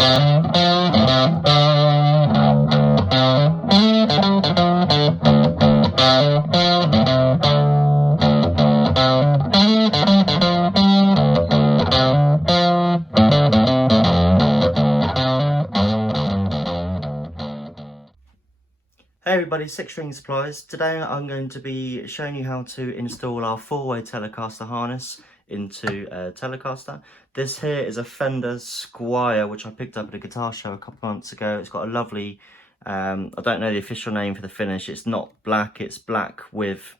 Hey everybody, Six String Supplies. Today I'm going to be showing you how to install our 4-way Telecaster harness into a Telecaster. This here is a Fender Squire, which I picked up at a guitar show a couple months ago. It's got a lovely, I don't know the official name for the finish. It's not black, it's black with,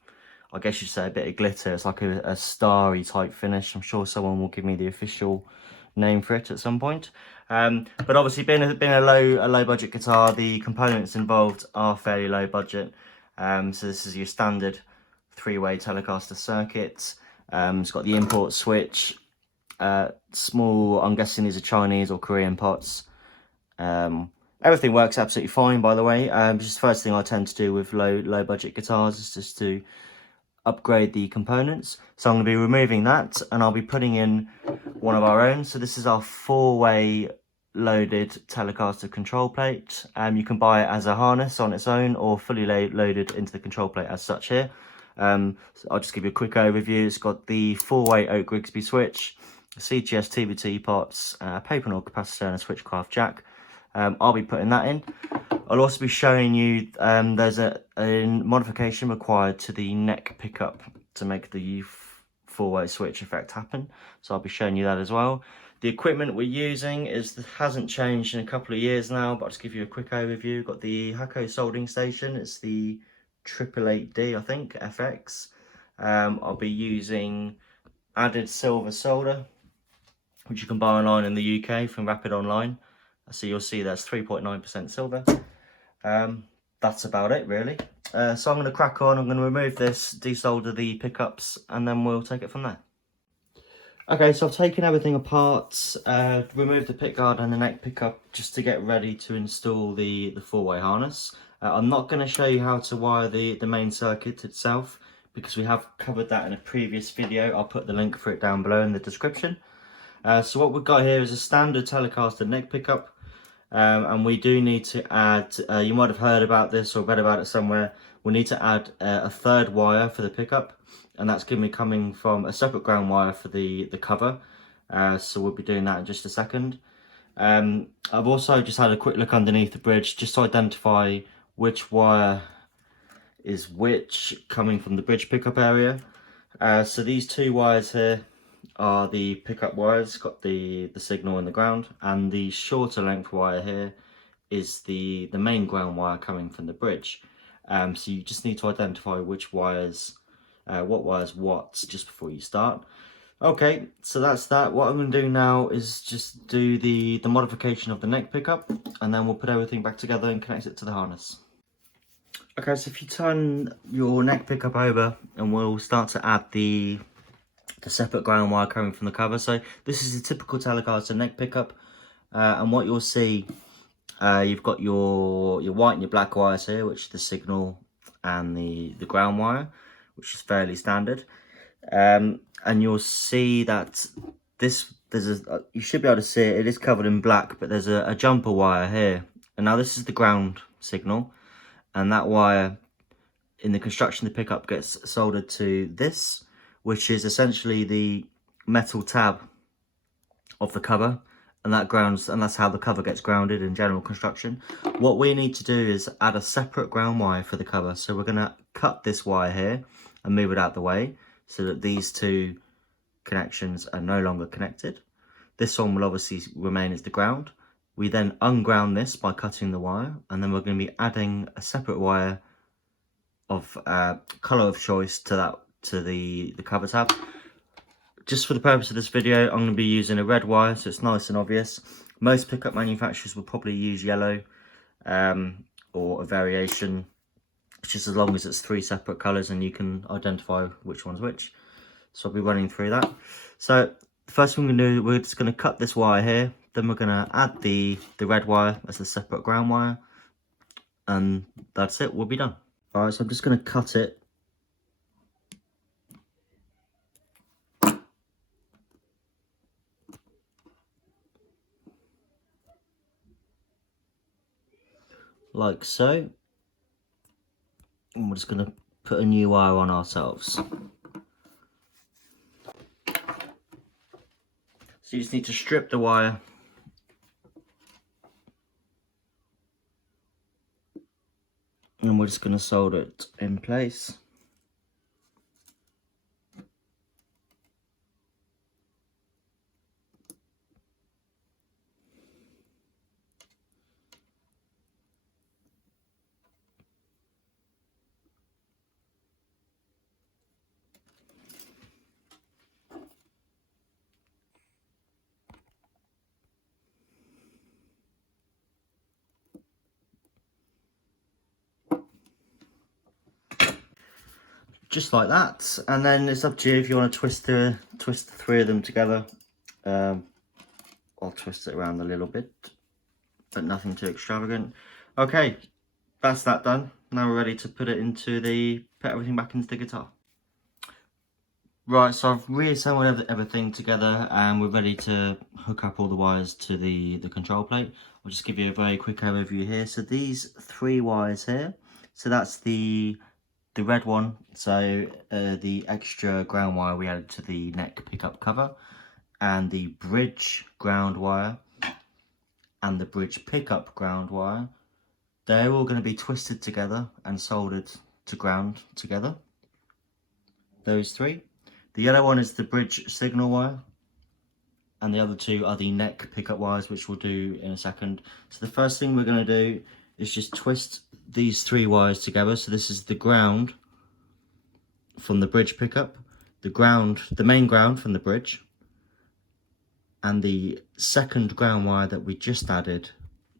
I guess you'd say, a bit of glitter. It's like a starry type finish. I'm sure someone will give me the official name for it at some point. But obviously, being a low budget guitar, the components involved are fairly low budget. So this is your standard 3-way Telecaster circuit. It's got the import switch, small, I'm guessing these are Chinese or Korean pots. Everything works absolutely fine, by the way. Just the first thing I tend to do with low budget guitars is just to upgrade the components. So I'm going to be removing that, and I'll be putting in one of our own. So this is our 4-way loaded Telecaster control plate. You can buy it as a harness on its own or fully loaded into the control plate as such here. So I'll just give you a quick overview. It's got the 4-way oak Grigsby switch, CTS TVT pots, paper and capacitor, and a Switchcraft jack. I'll be putting that in. I'll also be showing you there's a modification required to the neck pickup to make the 4-way switch effect happen. So I'll be showing you that as well. The equipment we're using hasn't changed in a couple of years now, but I'll just give you a quick overview. Got the Hakko soldering station. It's the 888D, I think, FX. I'll be using added silver solder, which you can buy online in the UK from Rapid Online. So you'll see that's 3.9% silver. That's about it really. So I'm going to crack on. I'm going to remove this, desolder the pickups, and then we'll take it from there. Okay, so I've taken everything apart, removed the pickguard and the neck pickup just to get ready to install the 4-way harness. I'm not going to show you how to wire the main circuit itself because we have covered that in a previous video. I'll put the link for it down below in the description. So what we've got here is a standard Telecaster neck pickup. And we do need to add, you might have heard about this or read about it somewhere, we need to add a 3rd wire for the pickup, and that's going to be coming from a separate ground wire for the cover. So we'll be doing that in just a second. I've also just had a quick look underneath the bridge just to identify which wire is which coming from the bridge pickup area. So these 2 wires here are the pickup wires, got the signal in the ground, and the shorter length wire here is the main ground wire coming from the bridge. So you just need to identify which wires, what wires what, just before you start. Okay, so that's that. What I'm going to do now is just do the modification of the neck pickup, and then we'll put everything back together and connect it to the harness. Okay, so if you turn your neck pickup over, and we'll start to add the separate ground wire coming from the cover. So this is a typical Telecaster neck pickup, and what you'll see, you've got your white and your black wires here, which is the signal and the ground wire, which is fairly standard. And you'll see that you should be able to see it is covered in black, but there's a jumper wire here, and now this is the ground signal, and that wire in the construction of the pickup gets soldered to this, which is essentially the metal tab of the cover, and that's how the cover gets grounded in general construction. What we need to do is add a separate ground wire for the cover. So we're going to cut this wire here and move it out the way so that these 2 connections are no longer connected. This one will obviously remain as the ground. We then unground this by cutting the wire, and then we're going to be adding a separate wire of colour of choice to the cover tab. Just for the purpose of this video, I'm going to be using a red wire, so it's nice and obvious. Most pickup manufacturers will probably use yellow, or a variation, just as long as it's 3 separate colours and you can identify which one's which. So I'll be running through that. So the first thing we're going to do, we're just going to cut this wire here, then we're going to add the red wire as the separate ground wire, and that's it, we'll be done. Alright, so I'm just going to cut it. like so. And we're just going to put a new wire on ourselves. So you just need to strip the wire and we're just going to solder it in place. Just like that, and then it's up to you if you want to twist the three of them together. I'll twist it around a little bit, but nothing too extravagant. Okay, that's that done. Now we're ready to put everything back into the guitar. Right, so I've reassembled everything together and we're ready to hook up all the wires to the control plate. I'll just give you a very quick overview here. So these three wires here, so that's the red one, so the extra ground wire we added to the neck pickup cover, and the bridge ground wire and the bridge pickup ground wire. They're all going to be twisted together and soldered to ground together. Those three. The yellow one is the bridge signal wire, and the other two are the neck pickup wires, which we'll do in a second. So the first thing we're going to do is just twist these three wires together. So this is the ground from the bridge pickup, the main ground from the bridge, and the second ground wire that we just added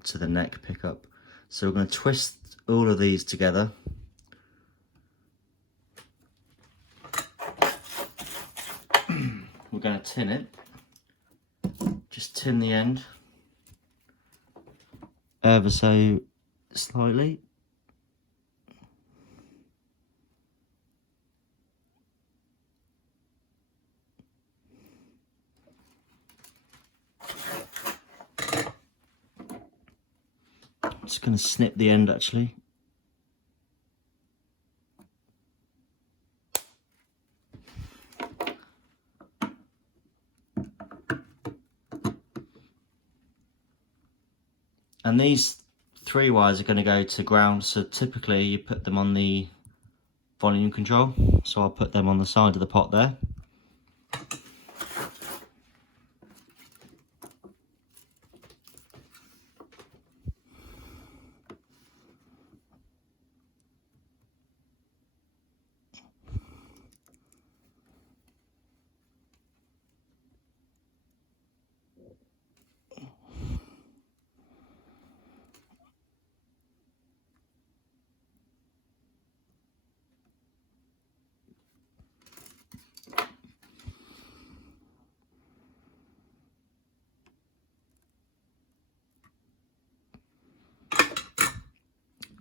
to the neck pickup. So we're going to twist all of these together. We're going to tin it. Just tin the end ever so slightly. I'm just going to snip the end actually. And these three wires are going to go to ground, so typically you put them on the volume control. So I'll put them on the side of the pot there.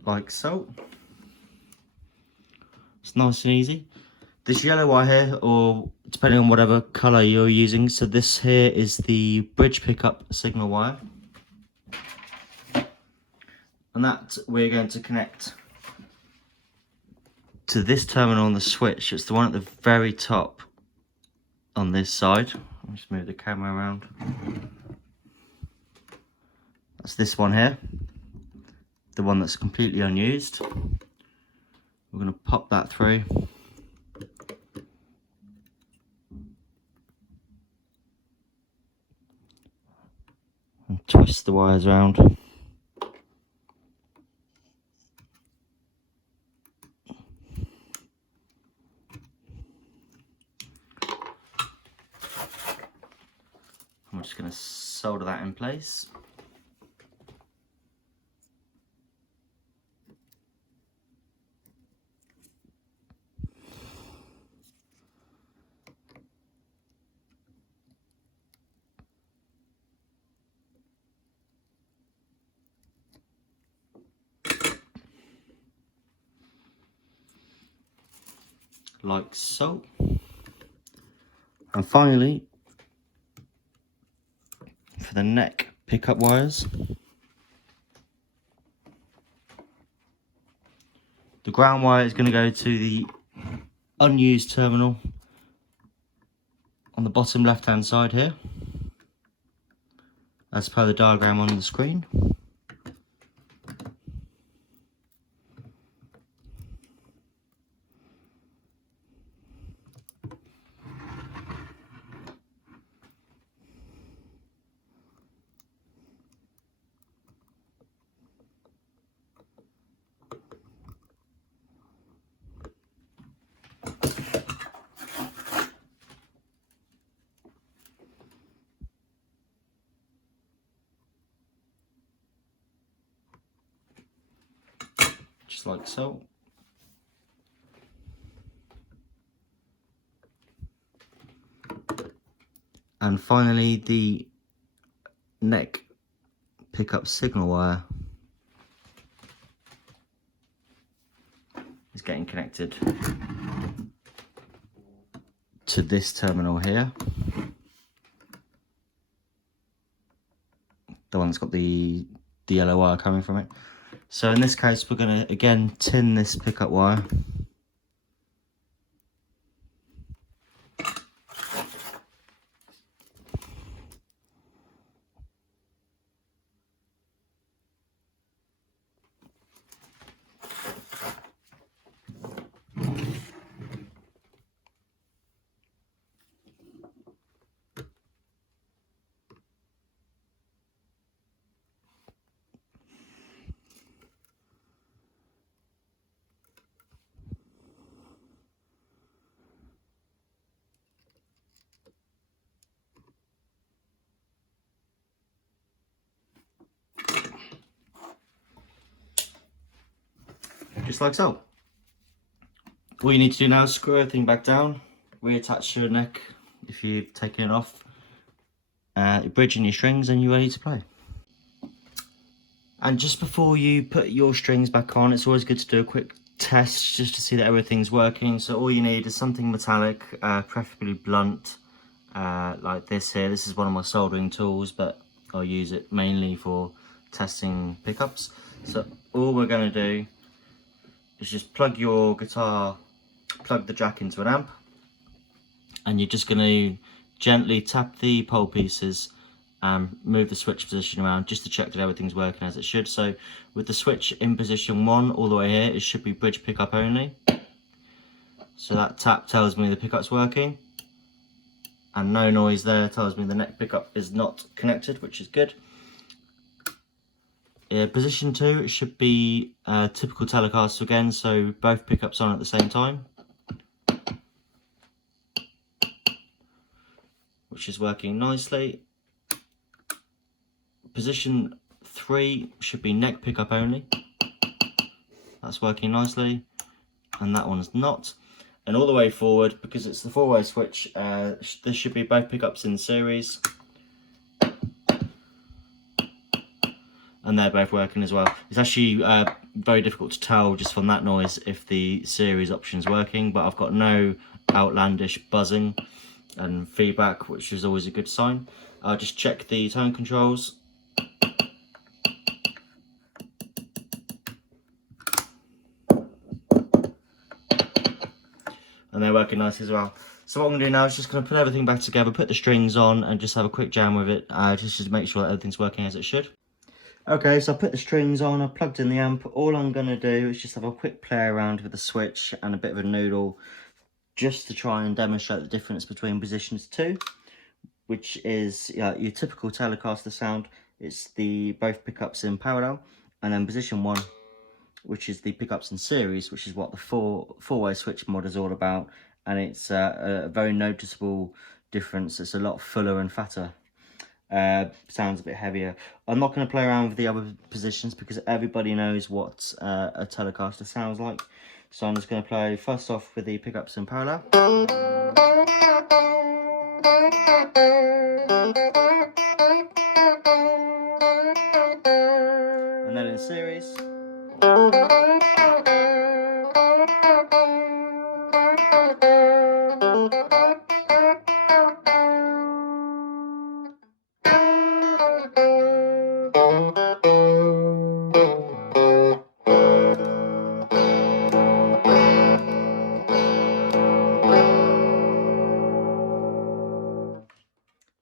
Like so. It's nice and easy. This yellow wire here, or depending on whatever colour you're using, so this here is the bridge pickup signal wire. And that we're going to connect to this terminal on the switch. It's the one at the very top on this side. I'll just move the camera around. That's this one here, the one that's completely unused. We're going to pop that through. And twist the wires around. I'm just going to solder that in place. Like so. And finally, for the neck pickup wires, The ground wire is going to go to the unused terminal on the bottom left hand side here, as per the diagram on the screen. Just like so. And finally, the neck pickup signal wire is getting connected to this terminal here, the one that's got the yellow wire coming from it. So in this case, we're going to again tin this pickup wire. Just like so. All you need to do now is screw everything back down, reattach your neck if you've taken it off, your bridge and your strings, and you're ready to play. And just before you put your strings back on, it's always good to do a quick test just to see that everything's working. So all you need is something metallic, preferably blunt, like this here. This is one of my soldering tools, but I'll use it mainly for testing pickups. So all we're going to do is just plug your guitar, plug the jack into an amp, and you're just going to gently tap the pole pieces and move the switch position around just to check that everything's working as it should. So with the switch in position 1 all the way here, it should be bridge pickup only. So that tap tells me the pickup's working, and no noise there tells me the neck pickup is not connected, which is good. Position 2, it should be typical Telecaster again, so both pickups on at the same time, which is working nicely. Position 3 should be neck pickup only. That's working nicely, and that one's not. And all the way forward, because it's the 4-way switch, there should be both pickups in series, and they're both working as well. It's actually very difficult to tell just from that noise if the series option's working, but I've got no outlandish buzzing and feedback, which is always a good sign. I'll just check the tone controls. And they're working nice as well. So what I'm going to do now is just going to put everything back together, put the strings on, and just have a quick jam with it, just to make sure that everything's working as it should. Okay, so I put the strings on, I plugged in the amp. All I'm going to do is just have a quick play around with the switch and a bit of a noodle, just to try and demonstrate the difference between positions 2, which is your typical Telecaster sound. It's the both pickups in parallel, and then position 1, which is the pickups in series, which is what the four-way switch mod is all about, and it's a very noticeable difference. It's a lot fuller and fatter. Sounds a bit heavier. I'm not going to play around with the other positions because everybody knows what a Telecaster sounds like. So I'm just going to play first off with the pickups in parallel. And then in series.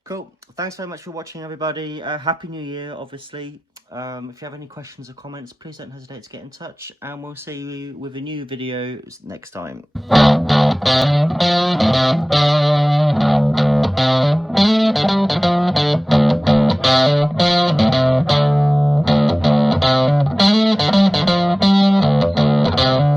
Cool. Thanks very much for watching, everybody. Happy New Year, obviously. If you have any questions or comments, please don't hesitate to get in touch, and we'll see you with a new video next time.